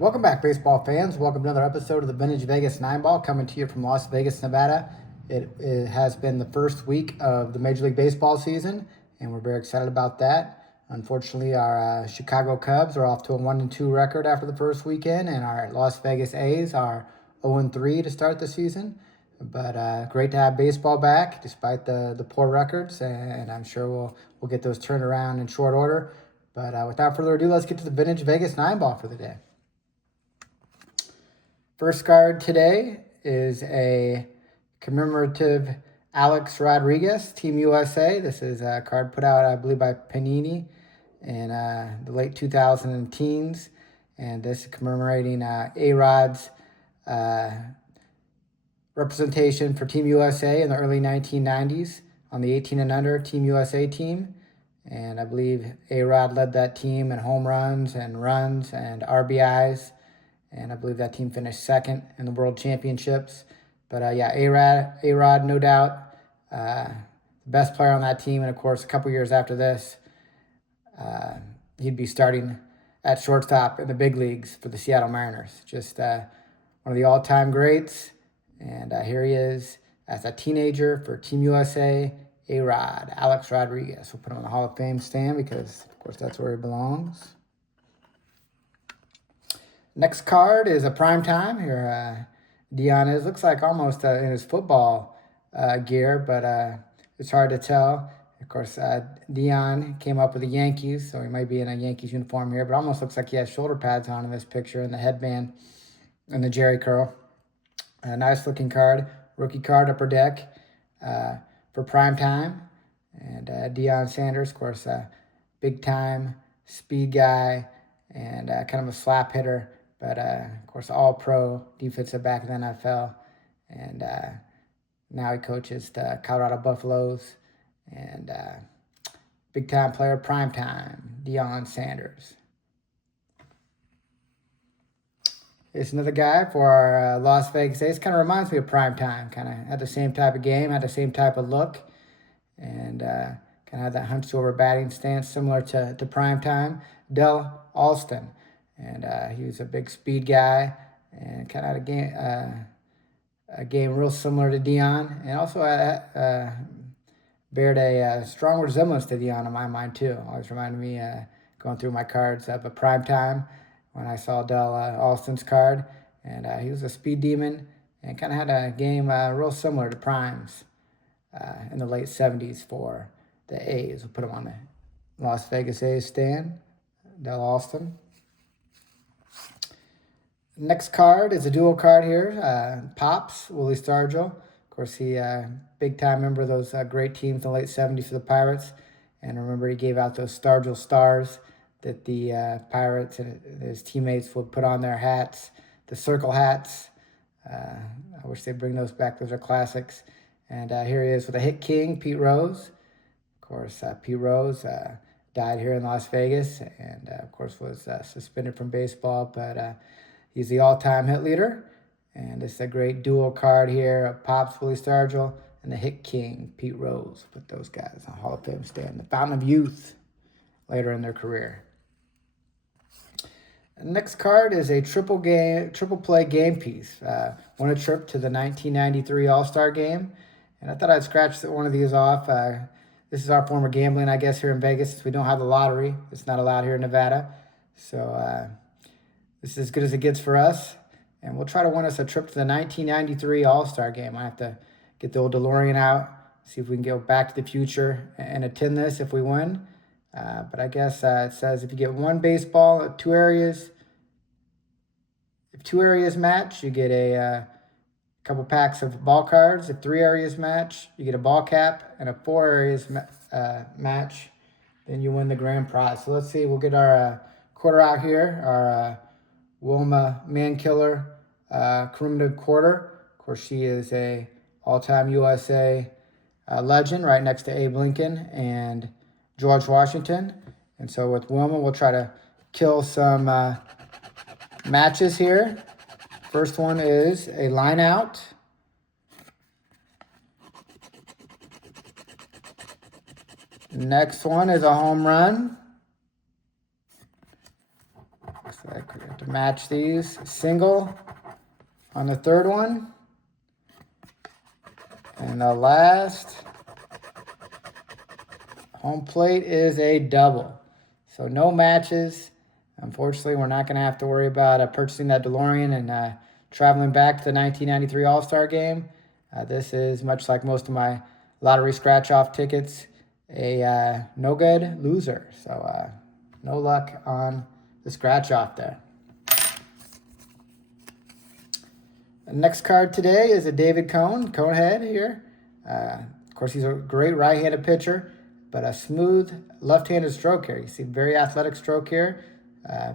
Welcome back, baseball fans. Welcome to another episode of the Vintage Vegas 9 Ball, coming to you from Las Vegas, Nevada. It has been the first week of the Major League Baseball season, and we're very excited about that. Unfortunately, our Chicago Cubs are off to a 1-2 record after the first weekend, and our Las Vegas A's are 0-3 to start the season. But great to have baseball back, despite the poor records, and I'm sure we'll get those turned around in short order. But without further ado, let's get to the Vintage Vegas 9 Ball for the day. First card today is a commemorative Alex Rodriguez, Team USA. This is a card put out, I believe, by Panini in the late 2010s. And this is commemorating A-Rod's representation for Team USA in the early 1990s on the 18 and under Team USA team. And I believe A-Rod led that team in home runs and RBIs. And I believe that team finished second in the World Championships. But yeah, A-Rod, no doubt, the best player on that team. And of course, a couple years after this, he'd be starting at shortstop in the big leagues for the Seattle Mariners. Just one of the all-time greats. And here he is as a teenager for Team USA, A-Rod, Alex Rodriguez. We'll put him on the Hall of Fame stand because, of course, that's where he belongs. Next card is a prime time. Here Dion is. Looks like almost in his football gear, but it's hard to tell. Of course, Dion came up with the Yankees, so he might be in a Yankees uniform here, but almost looks like he has shoulder pads on in this picture and the headband and the Jerry curl. A nice looking card. Rookie card, upper deck for prime time. And Deion Sanders, of course, big time speed guy and kind of a slap hitter. But, of course, all-pro defensive back in the NFL. And now he coaches the Colorado Buffaloes. And big-time player, prime-time, Deion Sanders. It's another guy for our Las Vegas A's. Kind of reminds me of prime time. Kind of had the same type of game, had the same type of look. And kind of had that hunched-over batting stance similar to prime time. Del Alston. And he was a big speed guy and kind of had a game real similar to Deion. And also bared a strong resemblance to Deion in my mind, too. Always reminded me, going through my cards, of a prime time when I saw Del Alston's card. And he was a speed demon and kind of had a game real similar to Prime's in the late 70s for the A's. We'll put him on the Las Vegas A's stand, Del Alston. Next card is a dual card here. Pops, Willie Stargell. Of course, he big-time member of those great teams in the late 70s for the Pirates. And remember, he gave out those Stargell stars that the Pirates and his teammates would put on their hats, the circle hats. I wish they'd bring those back. Those are classics. And here he is with a hit king, Pete Rose. Of course, Pete Rose died here in Las Vegas and, of course, was suspended from baseball. But he's the all-time hit leader. And it's a great dual card here of Pops, Willie Stargell, and the hit king, Pete Rose. Put those guys on Hall of Fame stand. The fountain of youth later in their career. Next card is a triple play game piece. Won a trip to the 1993 All-Star Game. And I thought I'd scratch one of these off. This is our form of gambling, I guess, here in Vegas, since we don't have the lottery. It's not allowed here in Nevada. So this is as good as it gets for us. And we'll try to win us a trip to the 1993 All-Star Game. I have to get the old DeLorean out, see if we can go back to the future and attend this if we win. But I guess it says if you get one baseball at two areas, if two areas match, you get a couple packs of ball cards. If three areas match, you get a ball cap, and if four areas match, then you win the grand prize. So let's see, we'll get our quarter out here, our Wilma Mankiller commemorative quarter. Of course, she is a all-time USA legend right next to Abe Lincoln and George Washington. And so with Wilma, we'll try to kill some matches here. First one is a line out. Next one is a home run. Looks like we have to match these. Single on the third one. And the last home plate is a double. So no matches. Unfortunately, we're not going to have to worry about purchasing that DeLorean and traveling back to the 1993 All-Star Game. This is, much like most of my lottery scratch-off tickets, a no-good loser. So no luck on the scratch-off there. The next card today is a David Cone, Conehead here. Of course, he's a great right-handed pitcher, but a smooth left-handed stroke here. You see very athletic stroke here,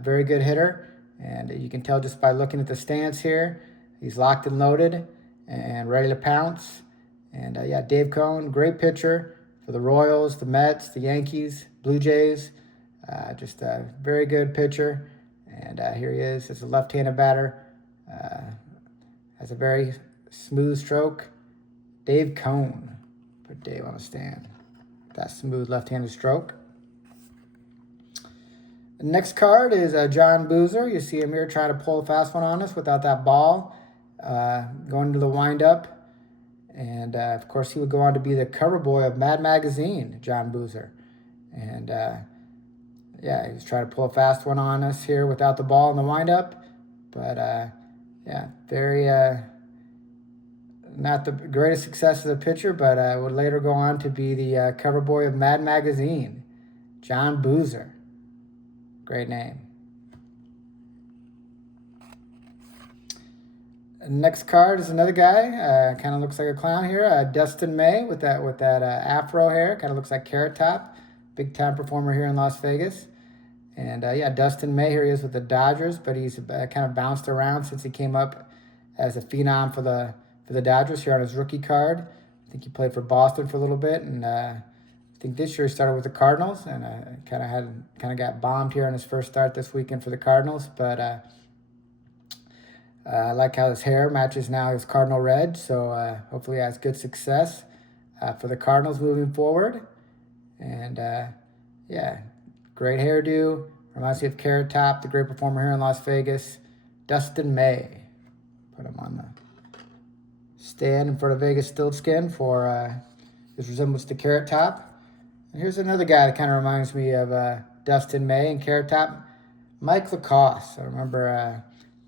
very good hitter. And you can tell just by looking at the stance here, he's locked and loaded and ready to pounce. And yeah, Dave Cone, great pitcher for the Royals, the Mets, the Yankees, Blue Jays. Just a very good pitcher. And here he is as a left-handed batter. Has a very smooth stroke. Dave Cone. Put Dave on the stand. That smooth left-handed stroke. The next card is John Boozer. You see him here trying to pull a fast one on us without that ball. Going to the windup. And, of course, he would go on to be the cover boy of Mad Magazine, John Boozer. And, yeah, he was trying to pull a fast one on us here without the ball in the windup. But, yeah, very not the greatest success as a pitcher, but would later go on to be the cover boy of Mad Magazine, John Boozer. Great name. Next card is another guy. Kind of looks like a clown here. Dustin May with that afro hair. Kind of looks like Carrot Top. Big time performer here in Las Vegas. And yeah, Dustin May here he is with the Dodgers, but he's kind of bounced around since he came up as a phenom for the Dodgers here on his rookie card. I think he played for Boston for a little bit, and I think this year he started with the Cardinals, and kind of got bombed here on his first start this weekend for the Cardinals. But I like how his hair matches now his Cardinal red, so hopefully he has good success for the Cardinals moving forward. And yeah, great hairdo. Reminds me of Carrot Top, the great performer here in Las Vegas. Dustin May. Put him on the stand in front of VEGASTILTSKIN for his resemblance to Carrot Top. And here's another guy that kind of reminds me of Dustin May and Carrot Top. Mike Lacoste. I remember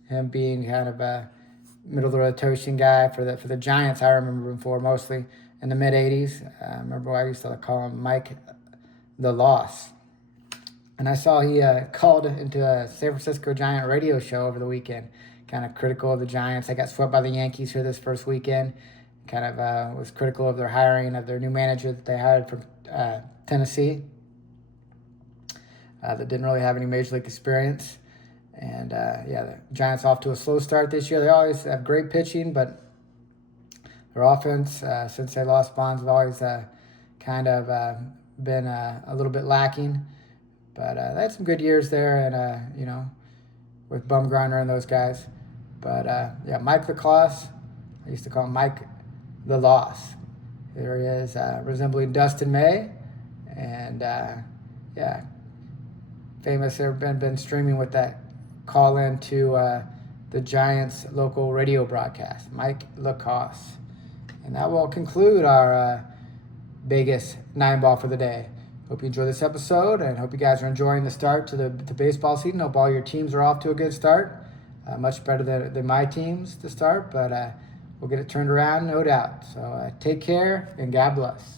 him being kind of a middle of the rotation guy for the Giants. I remember him for mostly in the mid '80s. I remember I used to call him Mike the Loss. And I saw he called into a San Francisco Giant radio show over the weekend, kind of critical of the Giants. They got swept by the Yankees here this first weekend. Kind of was critical of their hiring of their new manager that they hired from Tennessee that didn't really have any major league experience. And yeah, the Giants off to a slow start this year. They always have great pitching, but their offense, since they lost Bonds, have always kind of been a little bit lacking. But they had some good years there, and you know, with Bumgarner and those guys. But yeah, Mike Lacoste, I used to call him Mike the Loss. Here he is, resembling Dustin May, and yeah, famous. They've been streaming with that call in to the Giants' local radio broadcast, Mike Lacoste. And that will conclude our Vegas 9-ball for the day. Hope you enjoyed this episode, and hope you guys are enjoying the start to the baseball season. Hope all your teams are off to a good start. Much better than my teams to start, but we'll get it turned around, no doubt. So take care, and God bless.